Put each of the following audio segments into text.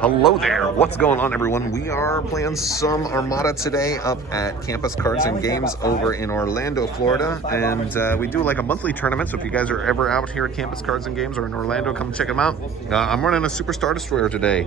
Hello there, what's going on everyone? We are playing some Armada today up at Campus Cards and Games over in Orlando, Florida. And we do like a monthly tournament, so if you guys are ever out here at Campus Cards and Games or in Orlando, come check them out. I'm running a Super Star Destroyer today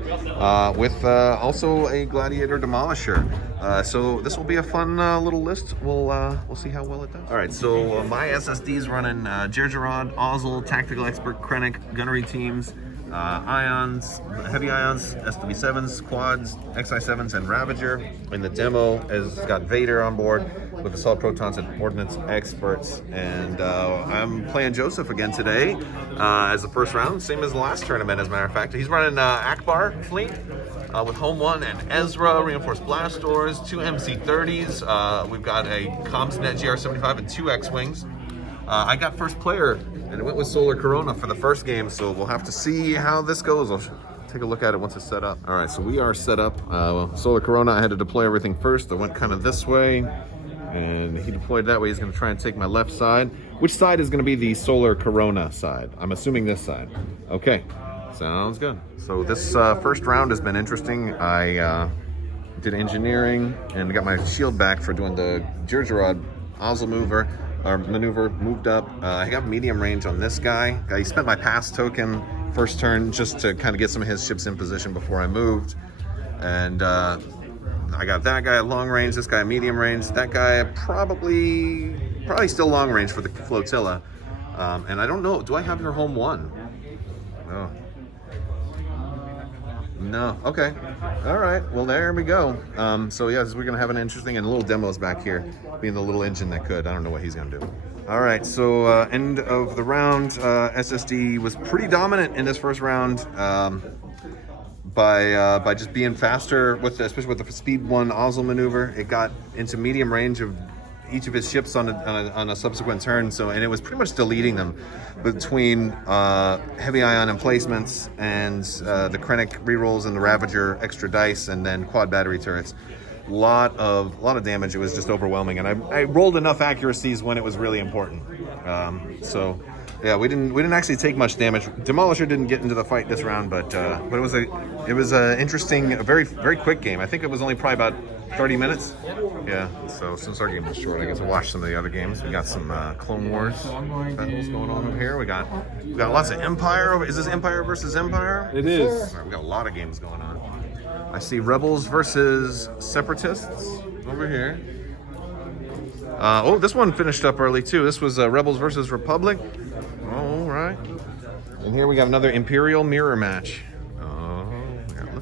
with also a Gladiator Demolisher. So this will be a fun little list. We'll see how well it does. All right, so my SSD's running Gergerod, Ozzel, Tactical Expert, Krennic, Gunnery Teams, Ions, Heavy Ions, SW7s, Quads, XI7s, and Ravager. In the demo has got Vader on board with Assault Protons and Ordnance Experts. And I'm playing Joseph again today as the first round, same as the last tournament as a matter of fact. He's running Akbar fleet with Home 1 and Ezra, Reinforced Blast Doors, 2 MC-30s. We've got a CommsNet GR75 and 2 X-Wings. I got first player, and it went with Solar Corona for the first game, so we'll have to see how this goes. I'll take a look at it once it's set up. All right, so we are set up. Solar Corona, I had to deploy everything first. I went kind of this way, and he deployed that way. He's gonna try and take my left side. Which side is gonna be the Solar Corona side? I'm assuming this side. Okay, sounds good. So this first round has been interesting. I did engineering and got my shield back for doing the Gergerod Ozzel maneuver, moved up. I got medium range on this guy. I spent my pass token first turn just to kind of get some of his ships in position before I moved. And I got that guy at long range, this guy at medium range, that guy probably still long range for the flotilla. And I don't know, do I have your Home 1? No. No, okay. All right, well, there we go. So yes, we're gonna have an interesting and little demos back here, being the little engine that could. I don't know what he's gonna do. All right, so end of the round, SSD was pretty dominant in this first round by just being faster, especially with the Speed 1 Ozzel maneuver. It got into medium range of each of his ships on a subsequent turn, and it was pretty much deleting them between heavy ion emplacements and the Krennic rerolls and the Ravager extra dice, and then quad battery turrets. Lot of damage. It was just overwhelming, and I rolled enough accuracies when it was really important. So yeah, we didn't actually take much damage. Demolisher didn't get into the fight this round, but it was a interesting, a very quick game. I think it was only probably about 30 minutes. Yeah, so since our game was short, I get to watch some of the other games. We got some Clone Wars battles going on over here. We got lots of Empire. Is this Empire versus Empire? It is. All right, we got a lot of games going on. I see Rebels versus Separatists over here. Oh, this one finished up early too. This was Rebels versus Republic. All right. And here we got another Imperial mirror match.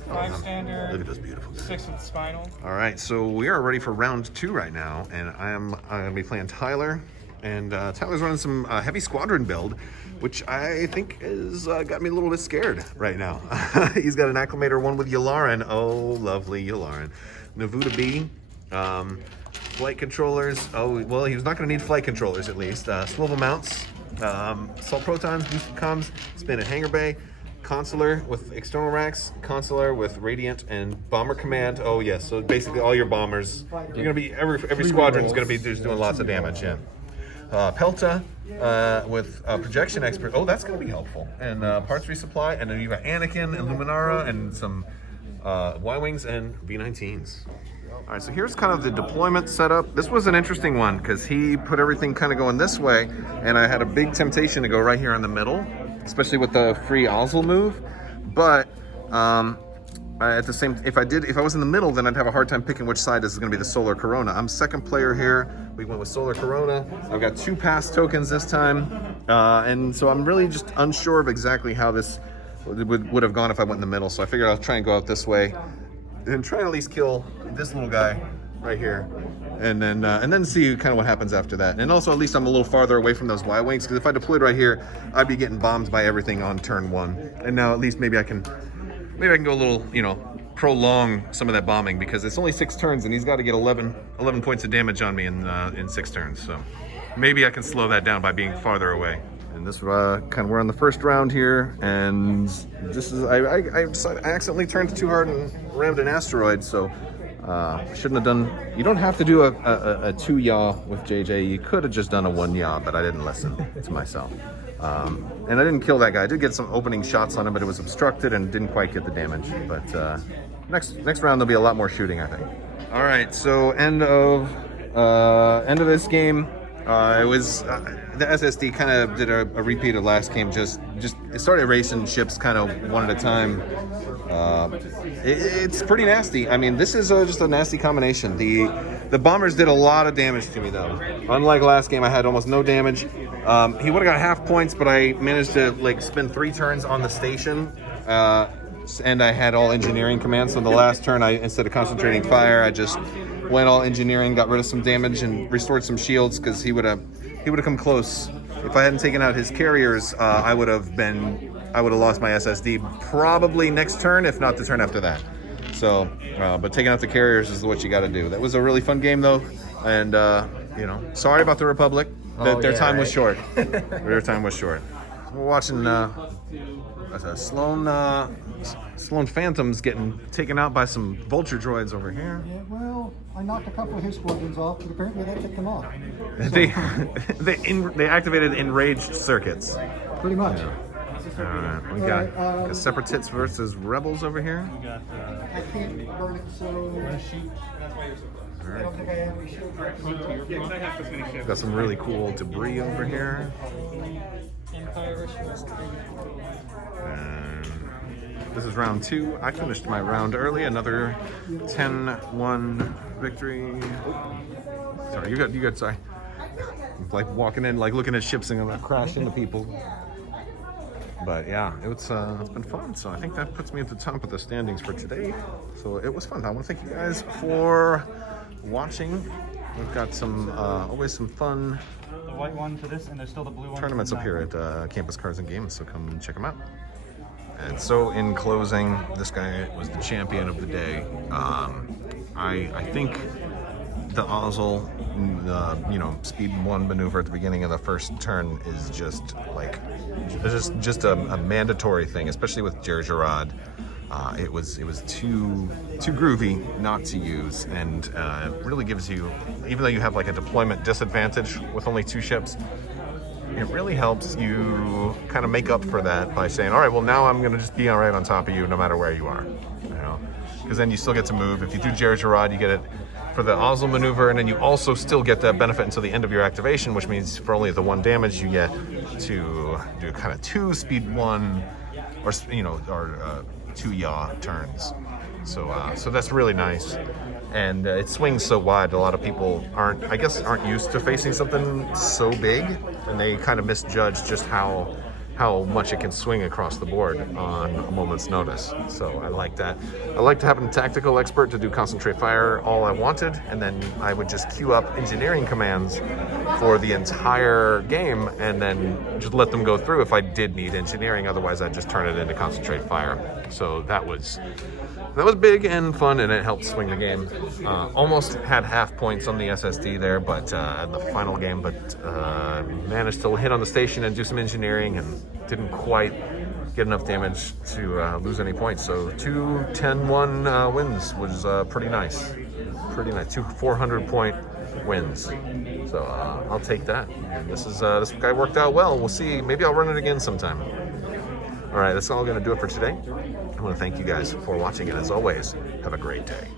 Bystander. Look at those beautiful guys. 6 with Spinal. All right, so we are ready for round 2 right now, and I'm gonna be playing Tyler, and Tyler's running some heavy squadron build, which I think has got me a little bit scared right now. He's got an Acclimator 1 with Yularen. Oh, lovely Yularen. Navuta B, flight controllers. Oh, well, he was not gonna need flight controllers at least. Swivel mounts, Assault Protons, boosted comms, spin at Hangar Bay. Consular with external racks, Consular with Radiant and Bomber Command. Oh yes, so basically all your bombers, you're gonna be every squadron is gonna be just doing lots of damage. Yeah. Pelta with Projection Expert. Oh, that's gonna be helpful. And parts resupply. And then you got Anakin and Luminara and some Y-wings and V19s. All right, so here's kind of the deployment setup. This was an interesting one because he put everything kind of going this way, and I had a big temptation to go right here in the middle, especially with the free Ozzel move. But at the same, if I was in the middle, then I'd have a hard time picking which side is going to be the Solar Corona. I'm second player here. We went with Solar Corona. I've got 2 pass tokens this time, and so I'm really just unsure of exactly how this would have gone if I went in the middle. So I figured I'll try and go out this way and try and at least kill this little guy right here, and then see kind of what happens after that. And also, at least I'm a little farther away from those Y-wings, because if I deployed right here, I'd be getting bombed by everything on turn 1. And now at least maybe I can go a little, prolong some of that bombing, because it's only 6 turns, and he's got to get 11 points of damage on me in 6 turns. So maybe I can slow that down by being farther away. And this we're on the first round here, and this is I accidentally turned too hard and rammed an asteroid, so shouldn't have done. You don't have to do a 2 yaw with JJ. You could have just done a 1 yaw, but I didn't listen to myself. And I didn't kill that guy. I did get some opening shots on him, but it was obstructed and didn't quite get the damage. But next round there'll be a lot more shooting, I think. All right, so end of this game. It was the SSD kind of did a repeat of last game. Just it started racing ships kind of one at a time. It's pretty nasty. I mean, this is just a nasty combination. The bombers did a lot of damage to me though. Unlike last game, I had almost no damage. He would have got half points, but I managed to like spend 3 turns on the station. And I had all engineering commands. So the last turn, instead of concentrating fire, I just went all engineering, got rid of some damage, and restored some shields because he would have come close. If I hadn't taken out his carriers, I would have lost my SSD probably next turn, if not the turn after that. So, but taking out the carriers is what you got to do. That was a really fun game though, and sorry about the Republic. Their time was short. Their time was short. We're watching Sloan Phantom's getting taken out by some vulture droids over here. Yeah, well, I knocked a couple of his squadrons off, but apparently that took them off. They activated enraged circuits. Pretty much. Yeah. All right, we got Separatists versus Rebels over here. I can't burn it, so I don't think I have any shield. Got some really cool debris over here. And this is round 2. I finished my round early. Another 10-1 victory. Oh, sorry, you good. Sorry. Like walking in, like looking at ships and I'm gonna crash into people. But yeah, it's been fun. So I think that puts me at the top of the standings for today. So it was fun. I want to thank you guys for watching. We've got some always some fun. The white one for this, and there's still the blue one. Tournaments up here at Campus Cards and Games, so come check them out. And so in closing, this guy was the champion of the day. I think the Ozzel, speed 1 maneuver at the beginning of the first turn is just like, just a mandatory thing, especially with Jer Gerard. It was too groovy not to use, and it really gives you, even though you have like a deployment disadvantage with only 2 ships, it really helps you kind of make up for that by saying, all right, well now I'm gonna just be all right on top of you no matter where you are, because then you still get to move. If you do Jer Gerard, you get it for the Ozzel maneuver, and then you also still get that benefit until the end of your activation, which means for only the 1 damage you get to do kind of 2 speed 1 or 2 yaw turns. So that's really nice, and it swings so wide. A lot of people aren't used to facing something so big, and they kind of misjudge just how much it can swing across the board on a moment's notice. So I like that. I like to have a tactical expert to do concentrate fire all I wanted, and then I would just queue up engineering commands for the entire game and then just let them go through if I did need engineering. Otherwise I'd just turn it into concentrate fire. So that was big and fun, and it helped swing the game. Almost had half points on the SSD there, but in the final game, but managed to hit on the station and do some engineering, and didn't quite get enough damage to lose any points. So 2 10-1 wins was pretty nice. Pretty nice. 2 400-point wins. So I'll take that. And this guy worked out well. We'll see. Maybe I'll run it again sometime. All right, that's all going to do it for today. I want to thank you guys for watching, and as always, have a great day.